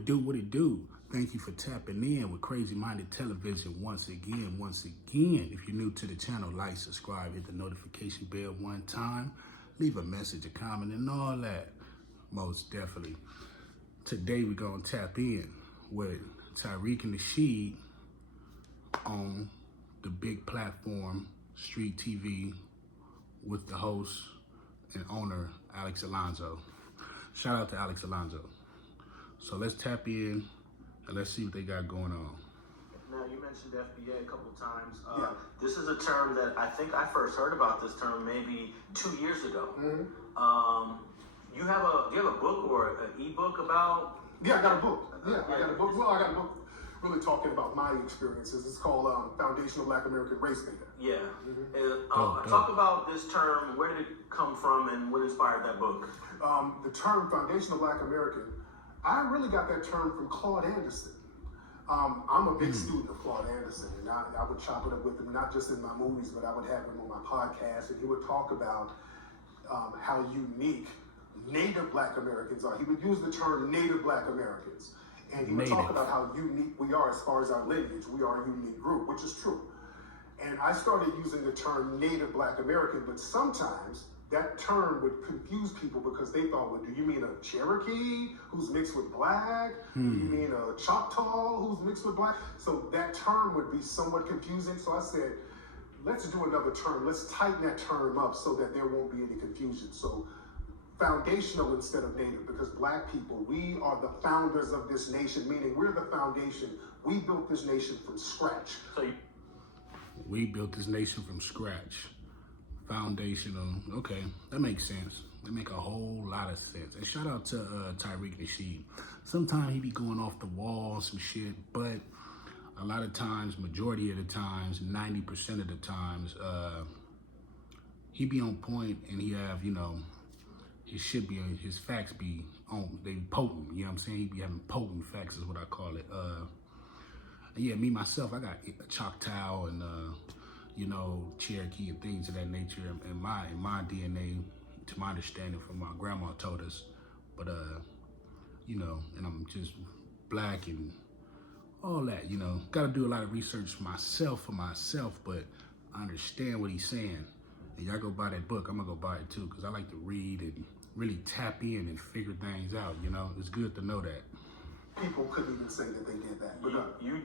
it do, what it do. Thank you for tapping in with Crazy Minded Television once again. If you're new to the channel, like, subscribe, hit the notification bell one time, leave a message, a comment, and all that. Most definitely. Today we're gonna tap in with Tariq Nasheed on the big platform, Street TV, with the host and owner, Alex Alonso. Shout out to Alex Alonso. So let's tap in and let's see what they got going on. Now, you mentioned FBA a couple times. Yeah. This is a term that I think I first heard about this term maybe 2 years ago. Mm-hmm. Do you have a book or an ebook about? Yeah, I got a book. I got a book. Well, I got a book really talking about my experiences. It's called Foundational Black American Race Data. Yeah. Mm-hmm. Talk about this term. Where did it come from and what inspired that book? The term Foundational Black American, I really got that term from Claude Anderson. I'm a big student of Claude Anderson, and I would chop it up with him, not just in my movies, but I would have him on my podcast, and he would talk about how unique Native Black Americans are. He would use the term Native Black Americans, and he would talk about how unique we are as far as our lineage. We are a unique group, which is true. And I started using the term Native Black American, but sometimes that term would confuse people because they thought, well, do you mean a Cherokee who's mixed with black? Do you mean a Choctaw who's mixed with black? So that term would be somewhat confusing. So I said, let's do another term. Let's tighten that term up so that there won't be any confusion. So foundational instead of native, because black people, we are the founders of this nation, meaning we're the foundation. We built this nation from scratch. We built this nation from scratch. Foundational. Okay, that makes sense. That make a whole lot of sense. And shout out to Tariq Nasheed. Sometimes he be going off the wall, some shit, but a lot of times, majority of the times, 90% of the times, he be on point, and he have, his shit be, his facts be on, they potent, you know what I'm saying? He be having potent facts is what I call it. Yeah, me, myself, I got a Choctaw and, Cherokee and things of that nature in my DNA, to my understanding from my grandma told us. But, and I'm just black and all that, got to do a lot of research for myself, but I understand what he's saying. And y'all go buy that book. I'm going to go buy it too, because I like to read and really tap in and figure things out, It's good to know that. People couldn't even say that they did that. You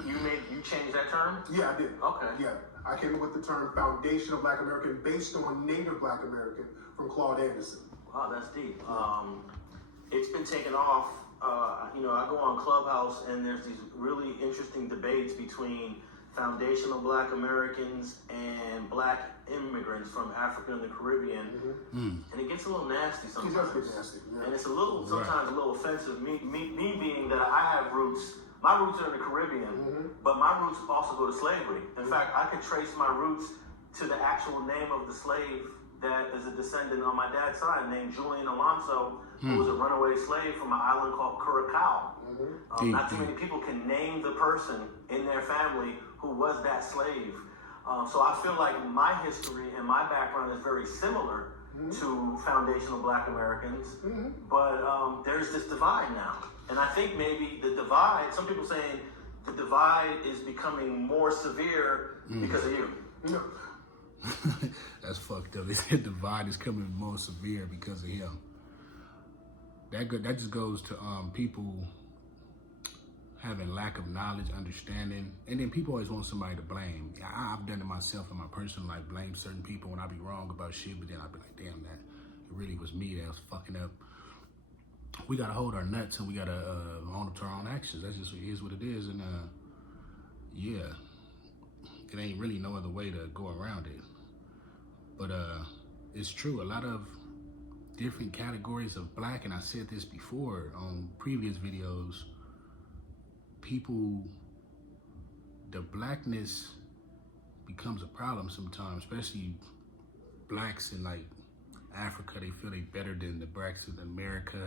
changed that term? Yeah, I did. Okay. Yeah, I came up with the term Foundational Black American based on Native Black American from Claude Anderson. Wow, that's deep. It's been taken off. I go on Clubhouse and there's these really interesting debates between foundational Black Americans and Black immigrants from Africa and the Caribbean, and it gets a little nasty sometimes. It does get nasty, yeah. And it's sometimes a little offensive. Me being that I have roots. My roots are in the Caribbean, but my roots also go to slavery. In fact, I could trace my roots to the actual name of the slave that is a descendant on my dad's side, named Julian Alonso, who was a runaway slave from an island called Curacao. Not too many people can name the person in their family who was that slave. So I feel like my history and my background is very similar to foundational Black Americans, but there's this divide now. And I think maybe the divide, some people saying the divide is becoming more severe because of you. No. That's fucked up. The divide is coming more severe because of him. That just goes to people having lack of knowledge, understanding, and then people always want somebody to blame. I've done it myself in my personal life, blame certain people when I be wrong about shit, but then I be like, damn, that it really was me that was fucking up. We gotta hold our nuts and we gotta own up to our own actions. That's just what it is, and yeah, it ain't really no other way to go around it. But it's true, a lot of different categories of black, and I said this before on previous videos, the blackness becomes a problem sometimes, especially blacks in like Africa. They feel they better than the blacks in America,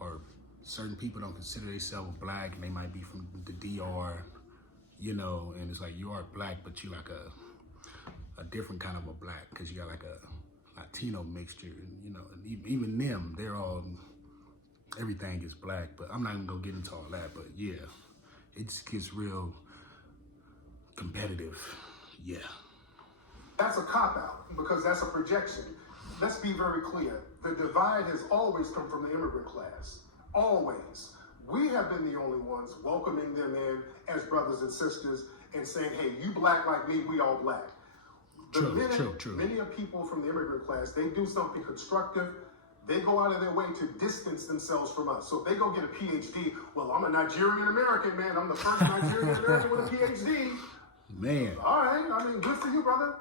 or certain people don't consider themselves black and they might be from the DR, and it's like you are black, but you like a different kind of a black because you got like a Latino mixture, and even them, they're all everything is black, but I'm not even gonna get into all that. But yeah, it just gets real competitive. Yeah. That's a cop-out because that's a projection. Let's be very clear. The divide has always come from the immigrant class. Always. We have been the only ones welcoming them in as brothers and sisters and saying, hey, you black like me, we all black. True. Many of people from the immigrant class, they do something constructive, they go out of their way to distance themselves from us. So if they go get a PhD, well, I'm a Nigerian American, man. I'm the first Nigerian American with a PhD. Man. All right, I mean, good for you, brother.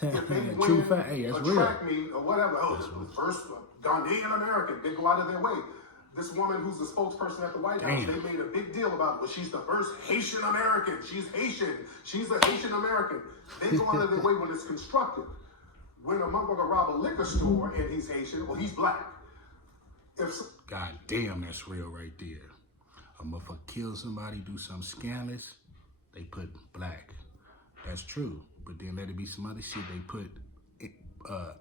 If they True win fact. Hey, that's a real. track meet or whatever, the first Ghanaian American, they go out of their way. This woman who's the spokesperson at the White House, they made a big deal about, well, she's the first Haitian American. She's Haitian. She's a Haitian American. They go out of their way when it's constructive. When a motherfucker rob a liquor store and he's Haitian, well, he's black. God damn, that's real right there. A motherfucker kill somebody, do something scandalous, they put black. That's true. But then let it be some other shit, they put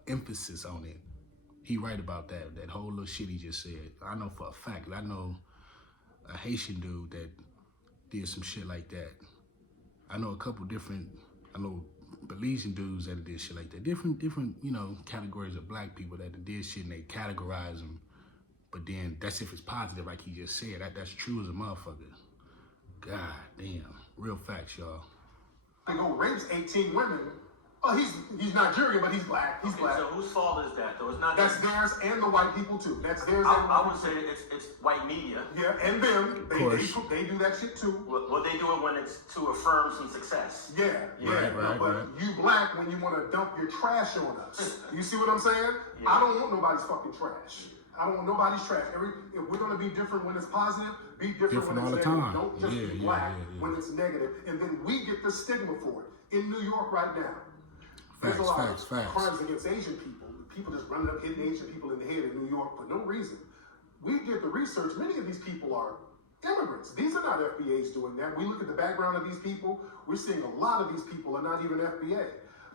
emphasis on it. He right about that whole little shit he just said. I know for a fact, I know a Haitian dude that did some shit like that. I know a couple different, Belizean dudes that did shit like that. Different, categories of black people that did shit and they categorize them. But then that's if it's positive, like he just said. That's true as a motherfucker. God damn. Real facts, y'all. They go rapes 18 women. Oh, he's Nigerian, but he's black. He's black. So whose fault is that, though? It's not. That's theirs and the white people too. That's theirs. I would say it's white media. Yeah, and them. They do that shit too. Well, they do it when it's to affirm some success. Yeah. But you black when you want to dump your trash on us. You see what I'm saying? Yeah. I don't want nobody's fucking trash. I don't want nobody's trash. If we're gonna be different when it's positive, be different when it's negative. Don't just be black when it's negative. And then we get the stigma for it in New York right now. There's a lot of crimes against Asian people. People just running up hitting Asian people in the head in New York for no reason. We did the research. Many of these people are immigrants. These are not FBAs doing that. We look at the background of these people. We're seeing a lot of these people are not even FBA.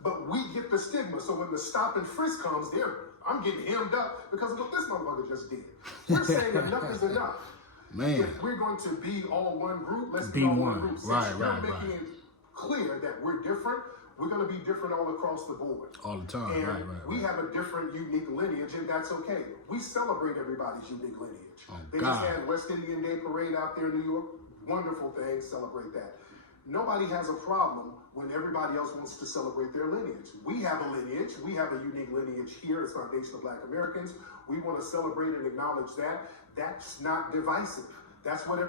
But we get the stigma. So when the stop and frisk comes, I'm getting hemmed up because of what this motherfucker just did. We're saying enough is enough. Man. If we're going to be all one group, let's be be all one group. Since right. Making it clear that we're different. We're going to be different all across the board. All the time, and right. We have a different, unique lineage, and that's okay. We celebrate everybody's unique lineage. Oh, they just had West Indian Day Parade out there in New York. Wonderful thing, celebrate that. Nobody has a problem when everybody else wants to celebrate their lineage. We have a lineage. We have a unique lineage here as Foundation of Black Americans. We want to celebrate and acknowledge that. That's not divisive. That's what it...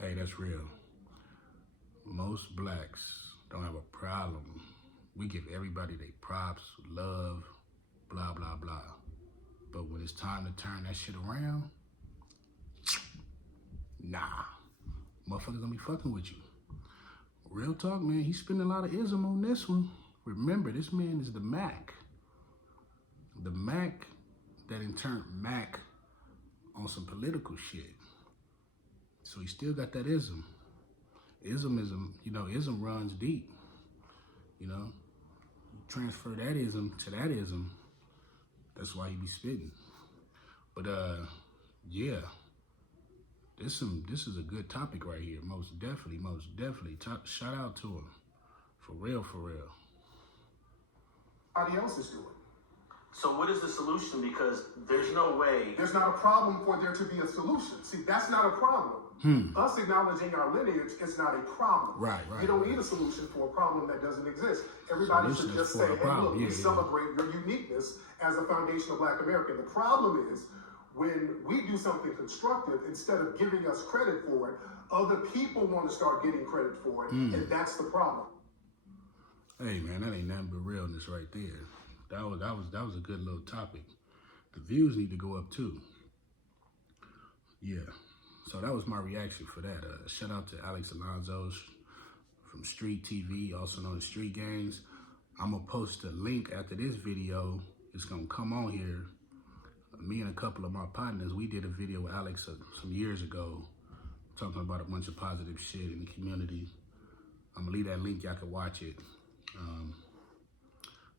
Hey, that's real. Most blacks don't have a problem. We give everybody their props, love, blah, blah, blah. But when it's time to turn that shit around, nah. Motherfuckers gonna be fucking with you. Real talk, man. He's spending a lot of ism on this one. Remember, this man is the Mac. The Mac that in turn Mac on some political shit. So he still got that ism. Ism, ism runs deep. Transfer that ism to that ism. That's why he be spitting. But yeah, this is a good topic right here. Most definitely. Shout out to him, for real. Everybody else is doing. So what is the solution? Because there's no way. There's not a problem for there to be a solution. See, that's not a problem. Us acknowledging our lineage is not a problem. Right. You don't need a solution for a problem that doesn't exist. Everybody should just say, hey, look, we celebrate your uniqueness as a Foundation of Black American. The problem is when we do something constructive, instead of giving us credit for it, other people want to start getting credit for it, and that's the problem. Hey, man, that ain't nothing but realness right there. That was a good little topic. The views need to go up too. Yeah. So that was my reaction for that. Shout out to Alex Alonzo from Street TV, also known as Street Games. I'm gonna post a link after this video. It's gonna come on here. Me and a couple of my partners, we did a video with Alex some years ago, talking about a bunch of positive shit in the community. I'm gonna leave that link, y'all can watch it.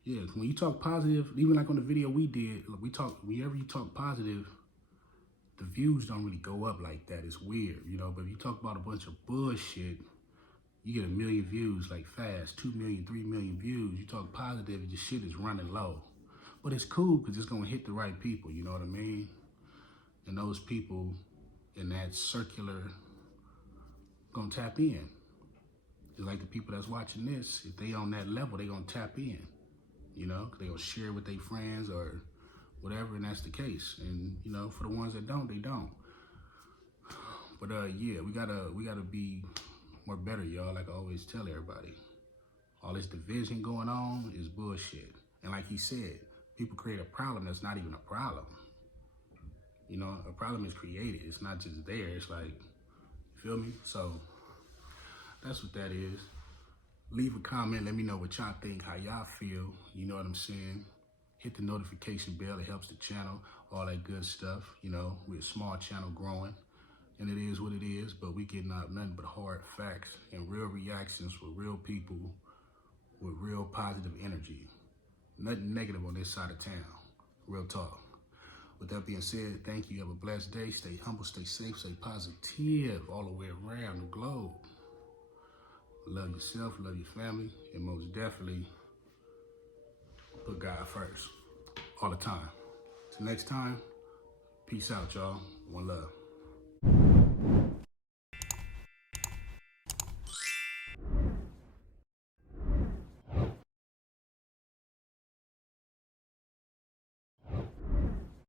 Yeah, when you talk positive, even like on the video we did, whenever you talk positive, the views don't really go up like that. It's weird, you know, but if you talk about a bunch of bullshit, you get 1 million views like fast, 2 million, 3 million views. You talk positive, your shit is running low. But it's cool because it's going to hit the right people, you know what I mean? And those people in that circular going to tap in. It's like the people that's watching this, if they on that level, they going to tap in, you know? They going to share with their friends or whatever, and that's the case. And, you know, for the ones that don't, they don't. But, yeah, we gotta be more better, y'all, like I always tell everybody. All this division going on is bullshit. And like he said, people create a problem that's not even a problem. You know, a problem is created. It's not just there. It's like, you feel me? So that's what that is. Leave a comment. Let me know what y'all think, how y'all feel. You know what I'm saying? Hit the notification bell. It helps the channel, all that good stuff. You know, we're a small channel growing, and it is what it is, but we getting out nothing but hard facts and real reactions with real people with real positive energy. Nothing negative on this side of town. Real talk. With that being said, thank you. Have a blessed day. Stay humble, stay safe, stay positive all the way around the globe. Love yourself, love your family, and most definitely put God first all the time. Till next time, peace out, y'all. One love.